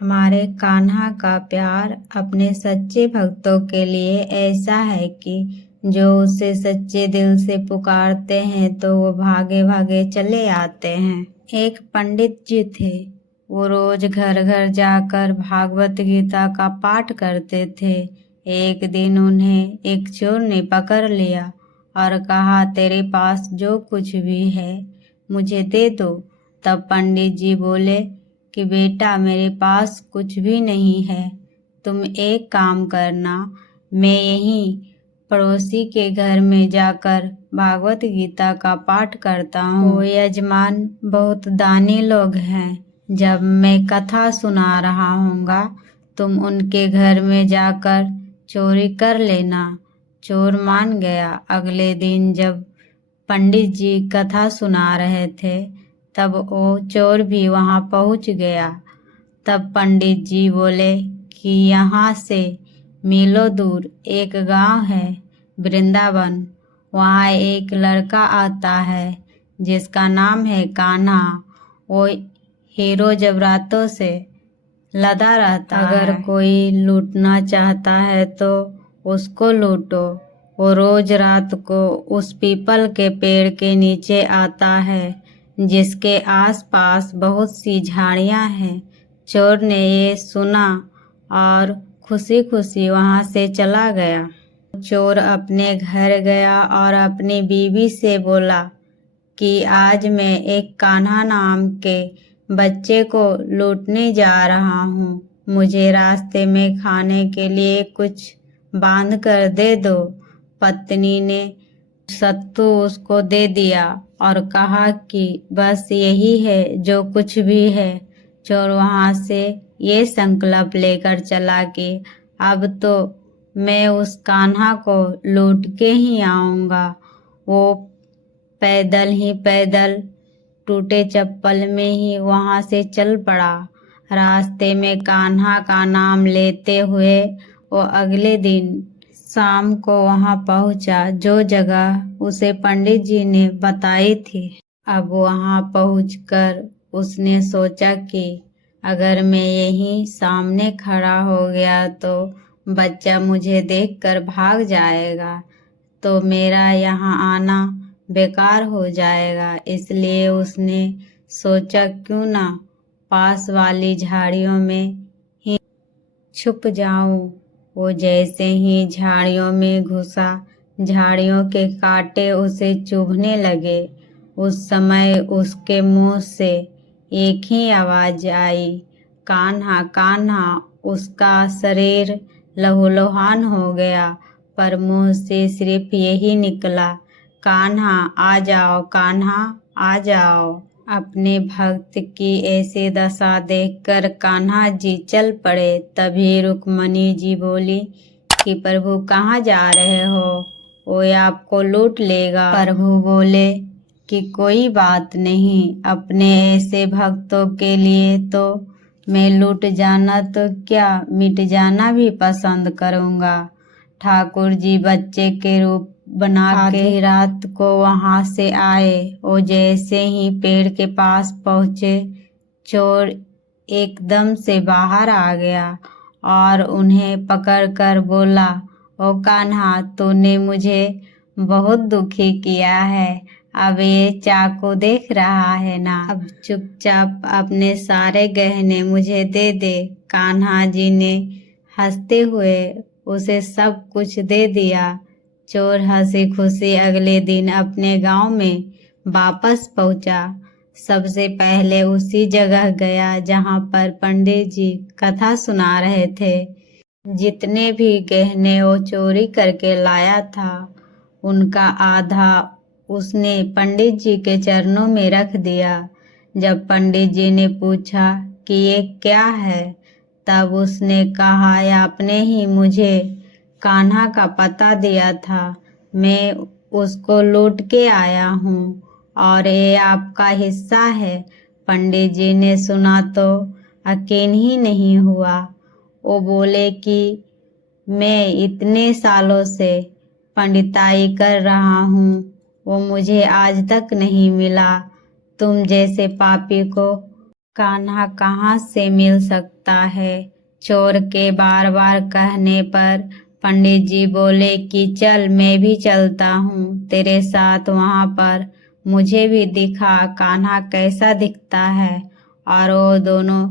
हमारे कान्हा का प्यार अपने सच्चे भक्तों के लिए ऐसा है कि जो उसे सच्चे दिल से पुकारते हैं तो वो भागे भागे चले आते हैं। एक पंडित जी थे। वो रोज घर घर जाकर भागवत गीता का पाठ करते थे। एक दिन उन्हें एक चोर ने पकड़ लिया और कहा, तेरे पास जो कुछ भी है मुझे दे दो। तब पंडित जी बोले कि बेटा, मेरे पास कुछ भी नहीं है। तुम एक काम करना, मैं यहीं पड़ोसी के घर में जाकर भागवत गीता का पाठ करता हूँ। वो यजमान बहुत दानी लोग हैं। जब मैं कथा सुना रहा हूँगा तुम उनके घर में जाकर चोरी कर लेना। चोर मान गया। अगले दिन जब पंडित जी कथा सुना रहे थे तब वो चोर भी वहाँ पहुँच गया। तब पंडित जी बोले कि यहाँ से मीलों दूर एक गांव है, वृंदावन। वहाँ एक लड़का आता है जिसका नाम है कान्हा। वो हीरो जवाहरातों से लदा रहता है। अगर कोई लूटना चाहता है तो उसको लूटो। वो रोज रात को उस पीपल के पेड़ के नीचे आता है जिसके आसपास बहुत सी झाड़ियां हैं। चोर ने ये सुना और खुशी खुशी वहां से चला गया। चोर अपने घर गया और अपनी बीवी से बोला कि आज मैं एक कान्हा नाम के बच्चे को लूटने जा रहा हूँ। मुझे रास्ते में खाने के लिए कुछ बांध कर दे दो। पत्नी ने सत्तू उसको दे दिया और कहा कि बस यही है जो कुछ भी है। चोर वहां से ये संकल्प लेकर चला कि अब तो मैं उस कान्हा को लूट के ही आऊंगा। वो पैदल टूटे चप्पल में ही वहां से चल पड़ा। रास्ते में कान्हा का नाम लेते हुए वो अगले दिन शाम को वहां पहुंचा जो जगह उसे पंडित जी ने बताई थी। अब वहां पहुंचकर उसने सोचा कि अगर मैं यहीं सामने खड़ा हो गया तो बच्चा मुझे देखकर भाग जाएगा, तो मेरा यहाँ आना बेकार हो जाएगा। इसलिए उसने सोचा क्यों ना पास वाली झाड़ियों में ही छुप जाऊं। वो जैसे ही झाड़ियों में घुसा, झाड़ियों के कांटे उसे चुभने लगे। उस समय उसके मुंह से एक ही आवाज आई, कान्हा कान्हा। उसका शरीर लहूलुहान हो गया पर मुंह से सिर्फ यही निकला, कान्हा आ जाओ, कान्हा आ जाओ। अपने भक्त की ऐसी दशा देखकर कान्हा जी चल पड़े। तभी रुक्मणी जी बोली कि प्रभु कहाँ जा रहे हो, वो आपको लूट लेगा। प्रभु बोले कि कोई बात नहीं, अपने ऐसे भक्तों के लिए तो मैं लूट जाना तो क्या, मिट जाना भी पसंद करूँगा। ठाकुर जी बच्चे के रूप बना के आधी रात को वहां से आए। वो जैसे ही पेड़ के पास पहुंचे, चोर एकदम से बाहर आ गया और उन्हें पकड़कर बोला, ओ कान्हा, तूने मुझे बहुत दुखी किया है। अब ये चाकू देख रहा है ना, अब चुपचाप अपने सारे गहने मुझे दे दे। कान्हा जी ने हंसते हुए उसे सब कुछ दे दिया। चोर हंसी खुशी अगले दिन अपने गांव में वापस पहुंचा। सबसे पहले उसी जगह गया जहां पर पंडित जी कथा सुना रहे थे। जितने भी गहने वो चोरी करके लाया था उनका आधा उसने पंडित जी के चरणों में रख दिया। जब पंडित जी ने पूछा कि ये क्या है, तब उसने कहा, आपने ही मुझे कान्हा का पता दिया था, मैं उसको लूट के आया हूँ और ये आपका हिस्सा है। पंडित जी ने सुना तो यकीन ही नहीं हुआ। वो बोले कि मैं इतने सालों से पंडिताई कर रहा हूँ, वो मुझे आज तक नहीं मिला। तुम जैसे पापी को कान्हा कहाँ से मिल सकता है। चोर के बार बार कहने पर पंडित जी बोले कि चल मैं भी चलता हूँ तेरे साथ वहाँ पर, मुझे भी दिखा कान्हा कैसा दिखता है। और वो दोनों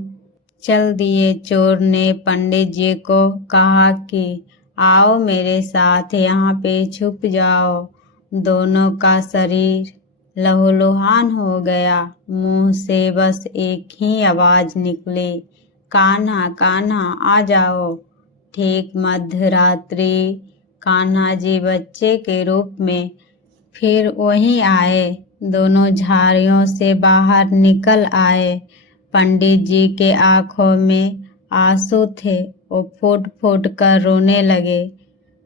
चल दिए। चोर ने पंडित जी को कहा कि आओ मेरे साथ, यहाँ पे छुप जाओ। दोनों का शरीर लहूलुहान हो गया। मुंह से बस एक ही आवाज निकली, कान्हा कान्हा आ जाओ। ठीक मध्य रात्रि कान्हा जी बच्चे के रूप में फिर वहीं आए। दोनों झाड़ियों से बाहर निकल आए। पंडित जी के आंखों में आंसू थे, वो फूट फूट कर रोने लगे।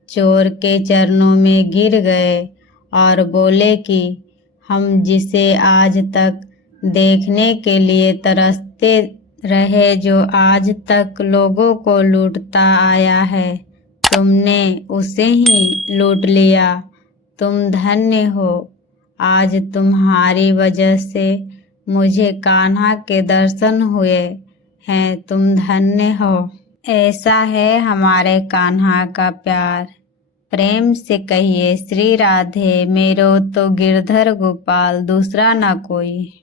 चोर के चरणों में गिर गए और बोले कि हम जिसे आज तक देखने के लिए तरसते रहे, जो आज तक लोगों को लूटता आया है, तुमने उसे ही लूट लिया। तुम धन्य हो, आज तुम्हारी वजह से मुझे कान्हा के दर्शन हुए हैं, तुम धन्य हो। ऐसा है हमारे कान्हा का प्यार। प्रेम से कहिए श्री राधे, मेरो तो गिरधर गोपाल दूसरा न कोई।